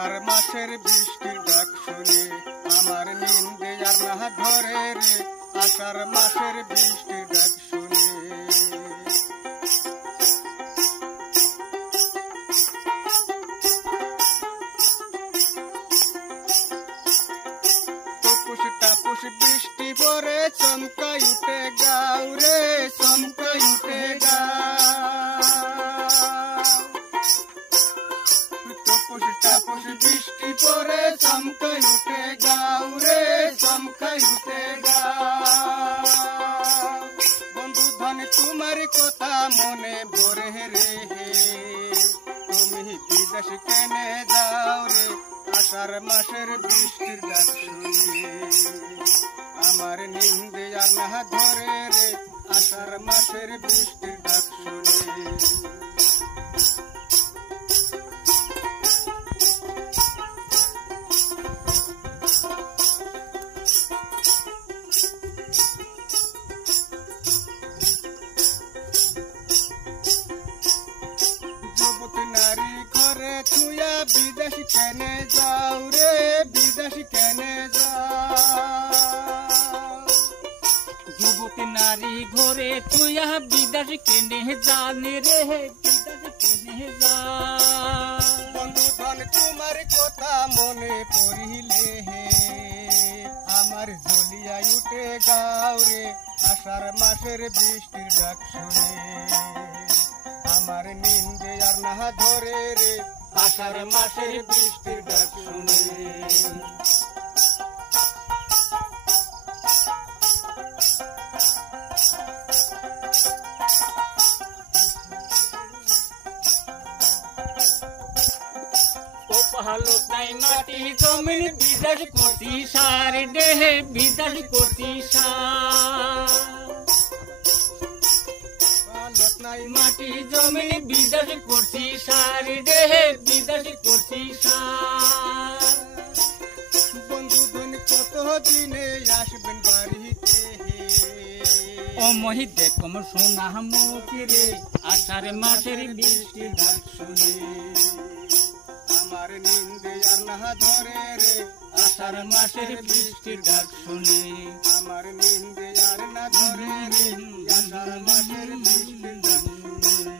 আষাঢ় মাসের বৃষ্টির ডাক শুনে আমার নিন্দে আর না ধরে রে, আষাঢ় মাসের বৃষ্টির ডাক শুনে। টপুস টাপুস বৃষ্টি পরে চমকাই উঠে গাও রে, চমকাই উঠে টপুস টাপুস বৃষ্টি পরে চমকাই উঠে গাও রে, চমকাই উঠে বন্ধু ধন তোমার কথা মনে পড়ে রে, তুমি বিদেশ কেনে যাও রে, আষাঢ় মাসের বৃষ্টির ডাক শুনে আমার নিন্দে আর না ধরে রে, আষাঢ় মাসের বৃষ্টির ডাক শুনে। যুবতী নারী ঘরে থুয়া বিদেশ কেনে যাও রে, বিদেশ কেনে যাও। যুবতী নারী ঘরে তুইয়া বিদেশ কেনে জানে রে, বিদেশ কেনে যা। বন্ধু ধন তোমার কথা মনে পড়িলে হে, আমার জ্বলিয়া উঠে গাও রে, আষাঢ় মাসের বৃষ্টির ডাক শুনে আমার নিন্দে আর না ধরে রে, আষাঢ় মাসের বৃষ্টির ডাক শুনে। ভালো তাই মাটি জমিন বিদেশ করতি সার দেহে, বিদেশ করতি সার। মাটি জমিন বিদেশ করতি সার দেহে, বিদেশ করতি সার। বন্ধু ধন কত দিনে আসবেন বাড়িতে হে, ও মহি দেখম সোনা মুখে রে, আষাঢ় মাসের বৃষ্টির ডাক শুনে আমার নিন্দে আর না ধরে রে, আষাঢ় মাসের বৃষ্টির ডাক শুনে আমার নিন্দে আর না ধরে রে, আষাঢ় মাসের বৃষ্টির ডাক শুনে।